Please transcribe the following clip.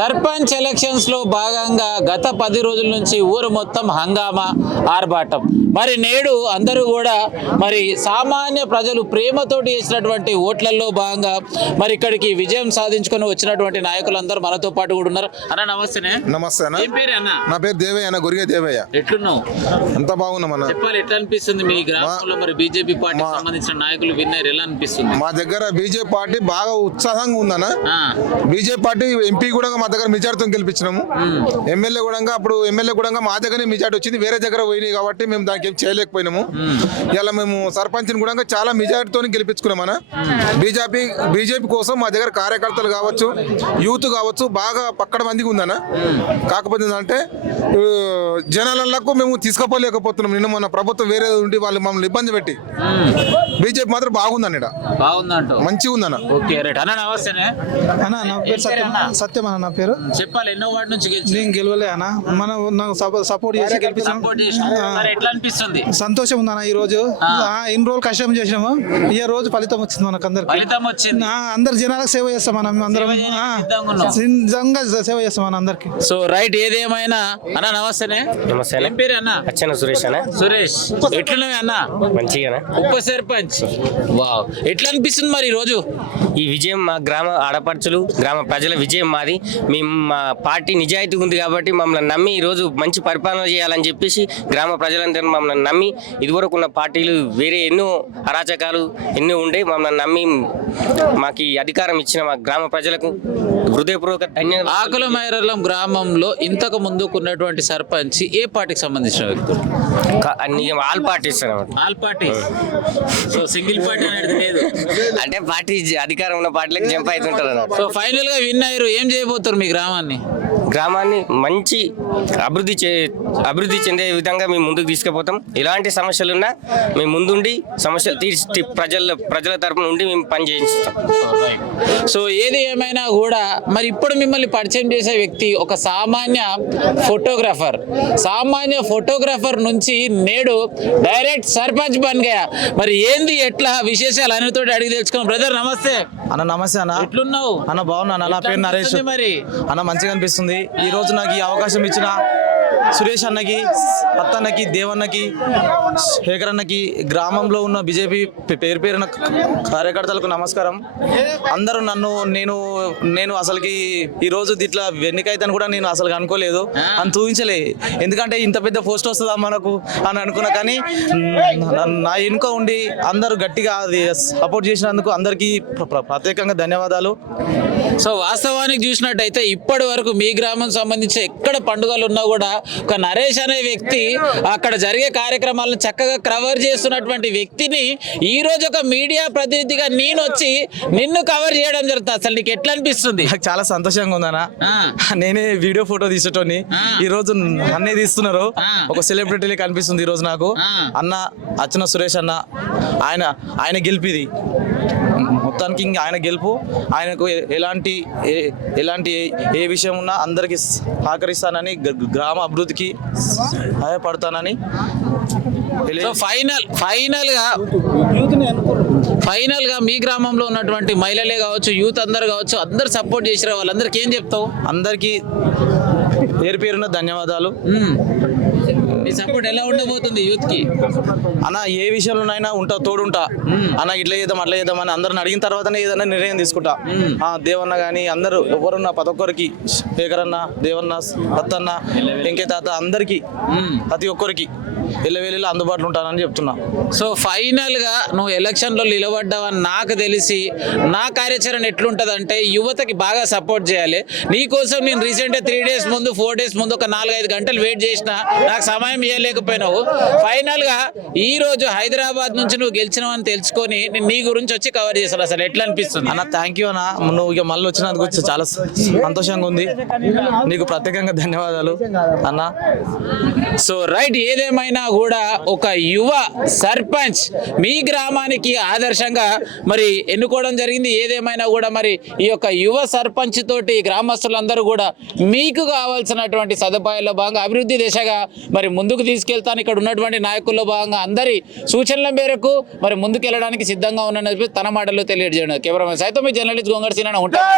సర్పంచ్ ఎలక్షన్స్లో భాగంగా గత పది రోజుల నుంచి ఊరు మొత్తం హంగామా ఆర్భాటం. మరి నేడు అందరూ కూడా మరి సామాన్య ప్రజలు ప్రేమతోటి వేసినటువంటి ఓట్లలో భాగంగా మరి ఇక్కడికి విజయం సాధించుకొని వచ్చినటువంటి నాయకులందరూ మనతో పాటు కూడా ఉన్నారు. అన్న నమస్తేనే నమస్తే అన్న. ఏం పేరు అన్న? నా పేరు దేవయ్య అన్న గురిగే దేవయ్య. ఎట్లున్నావు? ఎంత బాగున్నాం అన్న. చెప్పాలి ఎట్లా అనిపిస్తుంది మీ గ్రామంలో మరి బీజేపీ పార్టీకి మా- సంబంధించిన నాయకులు విన్నర్ ఎలా అనిపిస్తుంది? మా దగ్గర బీజేపీ పార్టీ బాగా ఉత్సాహంగా ఉందన్న. బీజేపీ పార్టీ ఎంపీ కూడా మా దగ్గర మెజార్టీతో గెలిపించినాము. ఎమ్మెల్యే కూడా అప్పుడు ఎమ్మెల్యే కూడా మా దగ్గరనే మెజార్టీ వచ్చింది. వేరే దగ్గర పోయినాయి కాబట్టి మేము దానికి ఏం చేయలేకపోయినాము. ఇలా మేము సర్పంచ్ని కూడా చాలా మెజార్టీతో గెలిపించుకున్నాం అన్న. బీజేపీ బీజేపీ కోసం మా దగ్గర కార్యకర్తలు కావచ్చు యూత్ కావచ్చు బాగా పక్కడ మందికి ఉందన్న. కాకపోతే ఏంటంటే జనాలకు మేము తీసుకుపోలేకపోతున్నాం. నిన్న మన ప్రభుత్వం వేరే ఉండి వాళ్ళు మమ్మల్ని ఇబ్బంది పెట్టి. బీజేపీ మాత్రం బాగుందన్న ఈడ. బాగుందంటావు. మంచిగా ఉందన్న ఓకే రైట్. అన్న నమస్తేనే అన్న. నా పేరు సత్యం సత్యం అన్న నా పేరు? చెప్పాలి ఎన్నో వార్డు నుంచి నేను గెలవలే అన్న. మనం నాకు సపో- సపోర్ట్ చేసి గెలిపించాం అనిపిస్తుంది? సంతోషం ఉందన్న ఈ రోజు. ఆ, ఇన్ని రోజులు కష్టం చేసినాము. ఈ రోజు ఫలితం వచ్చింది మనకు అందరికి ఫలితం వచ్చింది. అందరు జనాలకు సేవ చేస్తాం మనం అందరం. నిజంగా సేవ చేస్తాం మన అందరికి. సో రైట్ ఏదేమైనా? అన్న నమస్తేనే. నమస్తే ఏం పేరు అన్న? అచ్చన సురేష్ అన్న. సురేష్. ఎట్లున్నావు అన్న? మంచిగానే ఉప సర్పంచ్. వావ్. ఎట్లా అనిపిస్తుంది మరి ఈ రోజు? ఈ విజయం మా గ్రామ ఆడపడుచులు గ్రామ ప్రజల విజయం మాది. మేము మా పార్టీ నిజాయితీ ఉంది కాబట్టి మమ్మల్ని నమ్మి ఈరోజు మంచి పరిపాలన చేయాలని చెప్పేసి గ్రామ ప్రజలందరూ మమ్మల్ని నమ్మి ఇదివరకు ఉన్న పార్టీలు వేరే ఎన్నో అరాచకాలు ఎన్నో ఉండే మమ్మల్ని నమ్మి మాకు ఈ అధికారం ఇచ్చిన మా గ్రామ ప్రజలకు హృదయపూర్వక ధన్యవాదాలు. ఆకుల మైరలం గ్రామంలో ఇంతకు ముందుకు ఉన్నటువంటి సర్పంచ్ ఏ పార్టీకి సంబంధించిన వ్యక్తులు? ఆల్ పార్టీస్ అన్నమాట. All party so single party అనేది లేదు. అంటే పార్టీ అధికారం ఉన్న పార్టీలకు జంప్ అవుతుంటారు సో ఫైనల్గా విన్ అయ్యారు ఏం చేయబోతారు మీ గ్రామాన్ని? గ్రామాన్ని మంచి అభివృద్ధి చే అభివృద్ధి చెందే విధంగా మేము ముందుకు తీసుకుపోతాం. ఎలాంటి సమస్యలున్నా మేము ముందుండి సమస్యలు తీర్చి ప్రజల ప్రజల తరపున ఉండి మేము పని చేయిస్తాం. సో ఏది ఏమైనా కూడా మరి ఇప్పుడు మిమ్మల్ని పరిచయం చేసే వ్యక్తి ఒక సామాన్య ఫోటోగ్రాఫర్. సామాన్య ఫోటోగ్రాఫర్ నుంచి నేడు డైరెక్ట్ సర్పంచ్ బన్ గయా. మరి ఏంది ఎట్లా విశేషాలు అనితో అడిగి తెలుసుకున్నాం. బ్రదర్ నమస్తే. అన్న నమస్తే అన్న. ఎట్లున్నావు? అన్న బాగున్నా అన్న. నా పేరు నరేష్. మరి? అన్న మంచిగా అనిపిస్తుంది. ఈ రోజు నాకు ఈ అవకాశం ఇచ్చిన సురేష్ అన్నకి అత్తన్నకి దేవన్నకి శేఖర్ అన్నకి గ్రామంలో ఉన్న బీజేపీ పేరు పేరున కార్యకర్తలకు నమస్కారం. అందరూ నన్ను నేను నేను అసలుకి ఈ రోజు ఇట్లా ఎన్నికైతాను కూడా నేను అసలు అనుకోలేదు. అని ఊహించలే ఎందుకంటే ఇంత పెద్ద పోస్ట్ వస్తుందా మనకు అని అనుకున్నా కానీ నా- వెనుక ఉండి అందరూ గట్టిగా అది సపోర్ట్ చేసినందుకు అందరికీ ప్ర- ప్ర- ప్రత్యేకంగా ధన్యవాదాలు. సో వాస్తవానికి చూసినట్టయితే ఇప్పటి వరకు మీ గ్రామం సంబంధించి ఎక్కడ పండుగలు ఉన్నా కూడా ఒక నరేష్ అనే వ్యక్తి అక్కడ జరిగే కార్యక్రమాలను చక్కగా కవర్ చేస్తున్నటువంటి వ్యక్తిని ఈ రోజు ఒక మీడియా ప్రతినిధిగా నేను వచ్చి నిన్ను కవర్ చేయడం జరుగుతుంది అసలు నీకు ఎట్లా అనిపిస్తుంది నాకు చాలా సంతోషంగా ఉందన్న ఆ. నేనే వీడియో ఫోటో తీసేటోని. ఈ రోజు అన్నీ తీస్తున్నారు. ఒక సెలబ్రిటీ కనిపిస్తుంది ఈ రోజు నాకు. అన్న అచ్చిన సురేష్ అన్న ఆయన ఆయన గెలిపిది మొత్తానికి ఇంక ఆయన గెలుపు ఆయనకు ఎలాంటి ఎలాంటి ఏ- విషయం ఉన్నా అందరికి సహకరిస్తానని గ్రామ అభివృద్ధికి సహాయపడతానని ఫైనల్ ఫైనల్గా ఫైనల్గా మీ గ్రామంలో ఉన్నటువంటి మహిళలే కావచ్చు యూత్ అందరు కావచ్చు అందరు సపోర్ట్ చేసిన వాళ్ళందరికీ ఏం చెప్తావు అందరికీ పేరు పేరున ధన్యవాదాలు. మీ సపోర్ట్ ఎలా ఉండబోతుంది యూత్కి? అన్న ఏ విషయంలోనైనా ఉంటా తోడుంటా. అన్న ఇట్లా చేద్దాం అట్లా చేద్దాం అని అందరిని అడిగిన తర్వాతనే ఏదైనా నిర్ణయం తీసుకుంటా. ఆ దేవన్న కానీ అందరూ ఎవరున్నా ప్రతి ఒక్కరికి శేఖర్ అన్న దేవన్న అత్తన్న వెంకయ్య తాత అందరికి ప్రతి ఒక్కరికి ఎల్లవేళలా అందుబాటులో ఉంటానని చెప్తున్నా. సో ఫైనల్గా నువ్వు ఎలక్షన్లో నిలబడ్డావని నాకు తెలిసి నా కార్యాచరణ ఎట్లుంటదంటే యువతకి బాగా సపోర్ట్ చేయాలి. నీ కోసం నేను రీసెంట్ త్రీ డేస్ ముందు ఫోర్ డేస్ ముందు ఒక నాలుగైదు గంటలు వెయిట్ చేసిన నాకు సమయం ఇవ్వలేకపోయినావు ఫైనల్గా ఈ రోజు హైదరాబాద్ నుంచి నువ్వు గెలిచినావు అని తెలుసుకొని నీ గురించి వచ్చి కవర్ చేస్తాను అసలు. ఎట్లా అనిపిస్తుంది? అన్న థ్యాంక్ యూ అన్న. నువ్వు ఇక మళ్ళీ వచ్చినందుకు వచ్చి చాలా సంతోషంగా ఉంది. నీకు ప్రత్యేకంగా ధన్యవాదాలు అన్న. సో రైట్ ఏదేమైనా కూడా ఒక యువ సర్పంచ్ మీ గ్రామానికి ఆదర్శంగా మరి ఎన్నుకోవడం జరిగింది. ఏదేమైనా కూడా మరి ఈ యొక్క యువ సర్పంచ్ తోటి గ్రామస్తులందరూ కూడా మీకు కావాల్సినటువంటి సదుపాయాల్లో భాగంగా అభివృద్ధి దిశగా మరి ముందుకు తీసుకెళ్తాను. ఇక్కడ ఉన్నటువంటి నాయకుల్లో భాగంగా అందరి సూచనల మేరకు మరి ముందుకెళ్ళడానికి సిద్ధంగా ఉన్నానని చెప్పి తన మాటల్లో తెలియజేయడం కెమెరామెన్ సైతం మీ జర్నలిస్ట్ గొంగర్ సినా ఉంటాను